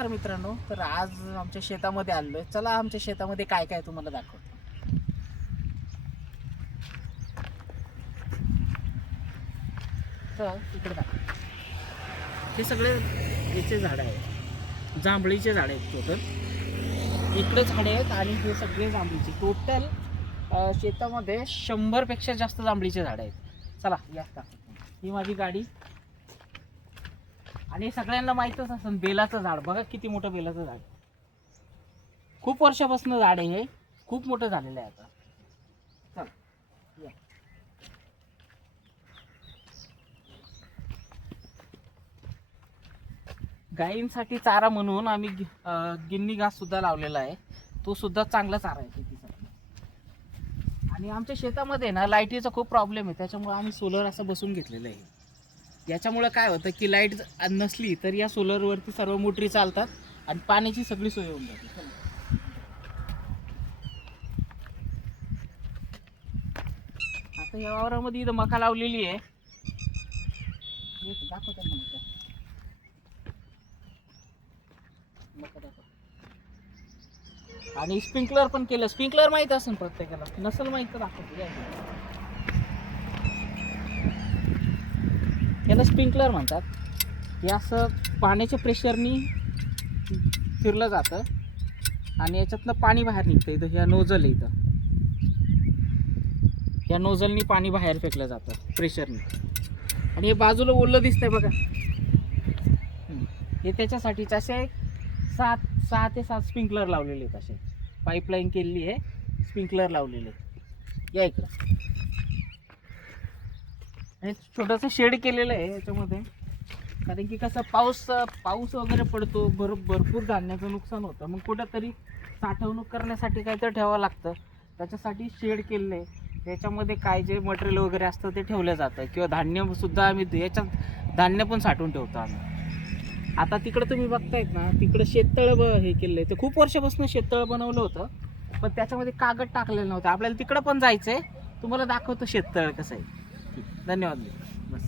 नमस्कार मित्रांनो. तर आज आमच्या शेतामध्ये आलोय. चला आमच्या शेतामध्ये काय काय तुम्हाला दाखवतो. तर इकडे दाखव. हे सगळे याचे झाड आहेत, जांभळीचे झाड आहेत. टोटल इकडे झाडे आहेत आणि हे सगळे जांभळीचे. टोटल शेतामध्ये 100 पेक्षा जास्त जांभळीचे झाड आहेत. चला या दाखवतो. ही माझी गाडी. आणि सगळ्यांना माहीतच असेल बेलाचं झाड. बघा किती मोठं बेलाचं झाड. खूप वर्षापासून झाड आहे हे. खूप मोठं झालेलं आहे आता. चल या. गायींसाठी चारा म्हणून आम्ही गिन्नी घास सुद्धा लावलेला आहे. तो सुद्धा चांगला चारा आहे शेतीसाठी. आणि आमच्या शेतामध्ये ना लाईटीचा खूप प्रॉब्लेम आहे. त्याच्यामुळे आम्ही सोलर असं बसून घेतलेलं आहे. याच्यामुळे काय होतं की लाईट नसली तर या सोलरवरती सर्व मोटरी चालतात आणि पाण्याची सगळी सोय होऊन जाते. आता या वावरामध्ये इथं मका लावलेली आहे. दाखवतो मका दाखव. आणि स्प्रिंकलर पण केलं. स्प्रिंकलर माहित असेल प्रत्येकाला, नसेल माहित तर दाखवतो. याला स्प्रिंकलर म्हणतात. हे असं पाण्याच्या प्रेशरनी फिरलं जातं आणि याच्यातनं पाणी बाहेर निघतं. इथं ह्या नोझल आहे. इथं या नोझलनी पाणी बाहेर फेकलं जातं प्रेशरनी. आणि हे बाजूला ओलं दिसतंय बघा, हे त्याच्यासाठीच असे 6 ते 7 स्प्रिंकलर लावलेले आहेत. असे पाईपलाईन केलेली आहे, स्प्रिंकलर लावलेले. या इकडं आणि छोटंसं शेड केलेलं आहे याच्यामध्ये. कारण की कसं पाऊस वगैरे पडतो, भरपूर धान्याचं नुकसान होतं. मग कुठंतरी साठवणूक करण्यासाठी काहीतरी ठेवावं लागतं. त्याच्यासाठी शेड केलेलं आहे. त्याच्यामध्ये काय जे मटेरियल वगैरे असतं ते ठेवलं जातं. किंवा धान्यसुद्धा आम्ही याच्यात धान्य पण साठवून ठेवतो आम्ही. आता तिकडं तुम्ही बघतायत ना, तिकडं शेततळं हे केलं आहे. ते खूप वर्षापासून शेततळं बनवलं होतं, पण त्याच्यामध्ये कागद टाकलेलं नव्हतं. आपल्याला तिकडं पण जायचं आहे. तुम्हाला दाखवतो शेततळं कसं आहे. धन्यवाद. बस.